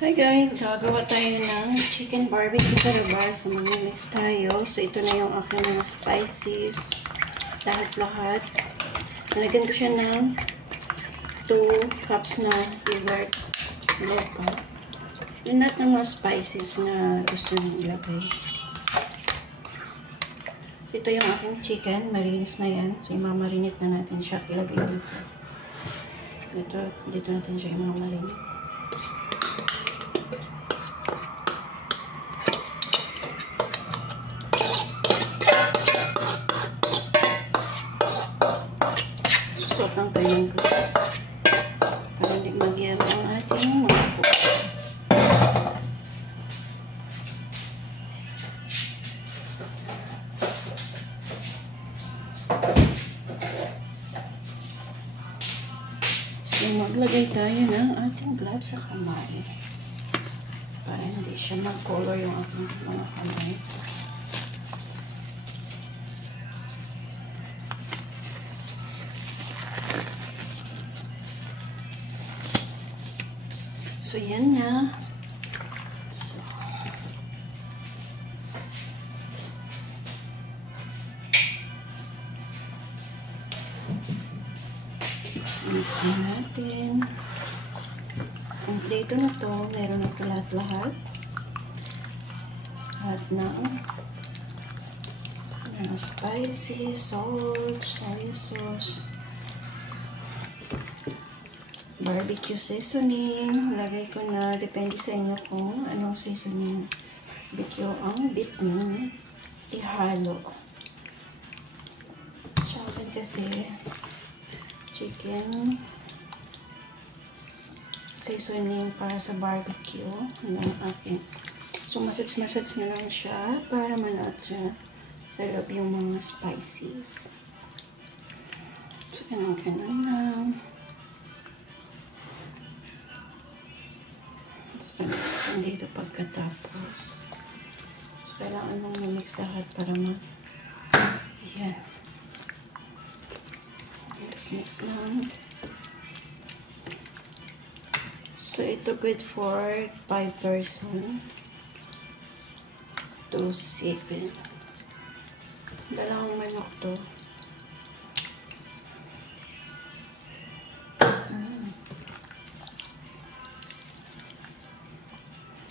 Hi guys, gagawa tayo ng chicken barbecue karabas. So mag-mix tayo. So ito na yung aking mga spices. Lahat-lahat. Nalagyan ko siya ng 2 cups na yogurt. Loka. Yung lahat ng mga spices na gusto nyo ilagay. So ito yung aking chicken. Marinis na yan. So imamarinate na natin siya. Ilagay dito. Dito natin siya imamarinate. Susotang tayo ng para hindi magyero ang ating mga po. So maglagay tayo ng ating gloves sa kamay para hindi siya mag-color yung ating mga kamay. So, yan na. So, mix na natin. Kompleto na to. Meron na ito lahat-lahat. Lahat ng spices, salt, soy sauce, barbecue seasoning. Lagay ko na, depende sa inyo kung anong seasoning barbecue ang bit nyo ihalo. Sa akin kasi chicken seasoning para sa barbecue yung akin. So massage nyo lang siya para manaot siya sa loob yung mga spices. So ganun lang. Dito pagkatapos. So, kailangan mong mix lahat para yan. Mix lang. So, ito good for 5 person to 7. Dalawang manok to.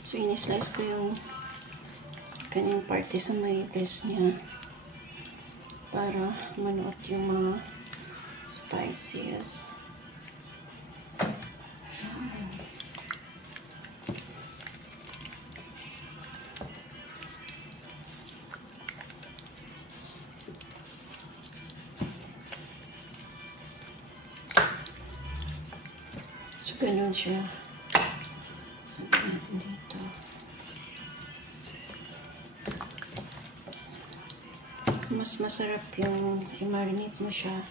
So, in-slice ko yung kanyang parte sa may breast niya para manuot yung mga spices. So, ganun siya. Natin dito. Mas masarap yung i-marinate mo siya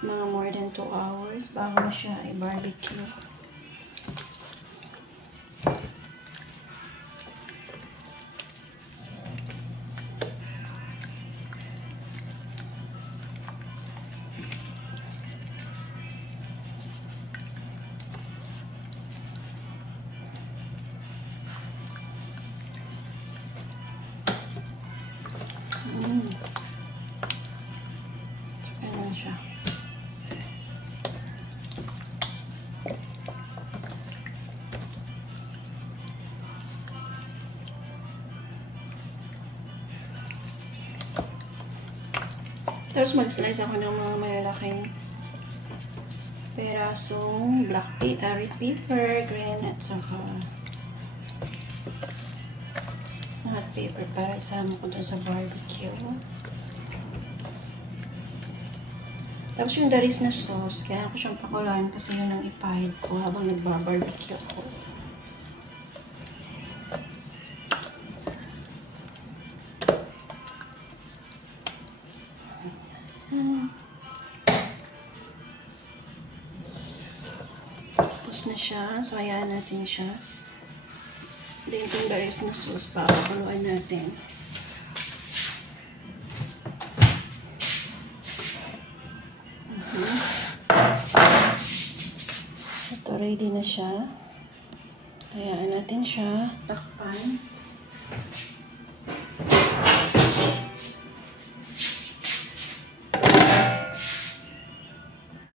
mga more than 2 hours bago mo siya i-barbecue. Ganun siya. Tapos mag-slice ako ng mga malalaking perasong black pepper, green, at saka hot pepper para isama ko dun sa barbecue. Tapos yung daris na sauce, kaya ko siyang pakulayan kasi yun ang ipahid ko habang nagbabarbecue ako. Tapos na siya. So, ayan natin siya. Then, yung daris na sauce, pakuluan natin. So, ito ready na siya. Hayaan natin siya. Takpan.